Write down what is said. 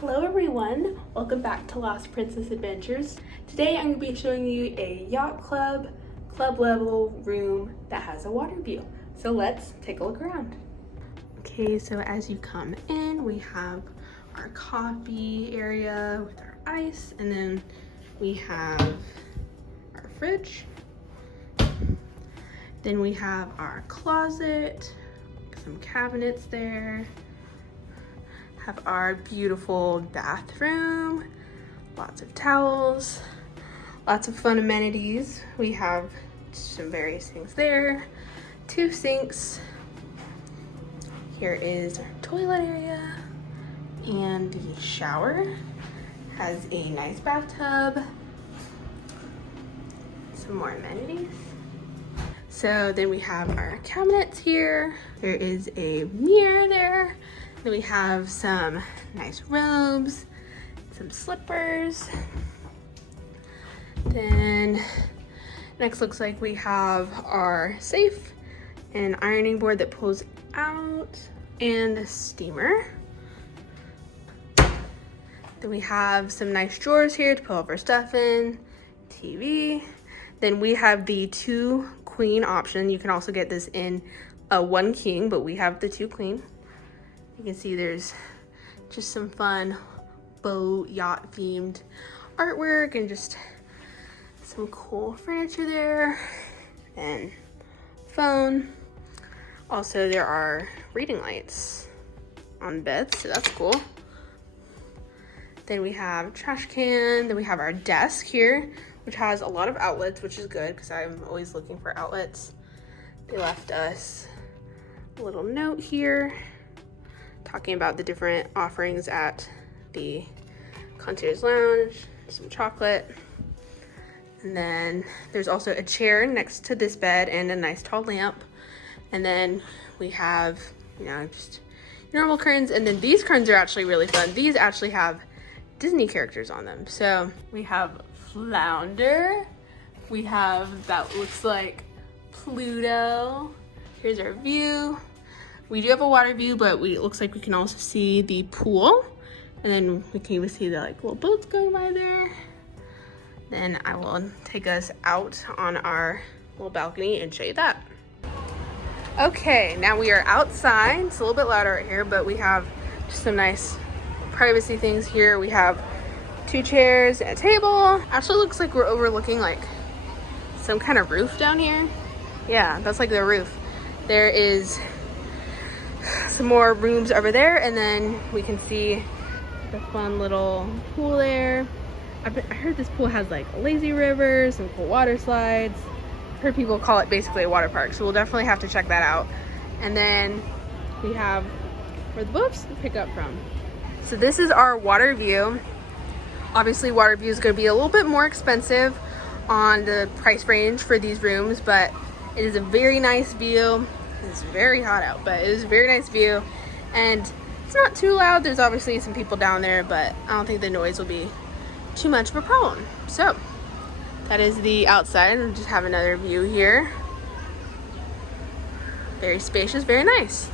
Hello everyone, welcome back to Lost Princess Adventures. Today I'm going to be showing you a yacht club level room that has a water view. So let's take a look around. Okay, so as you come in, we have our coffee area with our ice, and then we have our fridge. Then we have our closet, some cabinets there. Have our beautiful bathroom, lots of towels, lots of fun amenities. We have some various things there, 2 sinks. Here is our toilet area, and the shower has a nice bathtub, some more amenities. So then we have our cabinets here. There is a mirror there. Then we have some nice robes, some slippers. Then next looks like we have our safe, an ironing board that pulls out, and a steamer. Then we have some nice drawers here to put all of our stuff in, TV. Then we have the 2 queen option. You can also get this in a 1 king, but we have the 2 queen. You can see there's just some fun boat yacht themed artwork and just some cool furniture there, and phone. Also, there are reading lights on beds, so that's cool. Then we have trash can. Then we have our desk here, which has a lot of outlets, which is good because I'm always looking for outlets. They left us a little note here talking about the different offerings at the concierge lounge, some chocolate. And then there's also a chair next to this bed and a nice tall lamp. And then we have, just normal curtains. And then these curtains are actually really fun. These actually have Disney characters on them. So we have Flounder. We have, that looks like Pluto. Here's our view. We do have a water view, but it looks like we can also see the pool. And then we can even see the little boats going by there. Then I will take us out on our little balcony and show you that. Okay, now we are outside. It's a little bit louder right here, but we have just some nice privacy things here. We have 2 chairs and a table. Actually looks like we're overlooking like some kind of roof down here. Yeah, that's like the roof. There is some more rooms over there, and then we can see the fun little pool there. I heard this pool has like a lazy river, some cool water slides. I've heard people call it basically a water park, so we'll definitely have to check that out. And then we have where the boats pick up from. So this is our water view. Obviously water view is going to be a little bit more expensive on the price range for these rooms, but it is a very nice view. It's very hot out, but it is a very nice view, and it's not too loud. There's obviously some people down there, but I don't think the noise will be too much of a problem. So that is the outside, and just have another view here. Very spacious, very nice.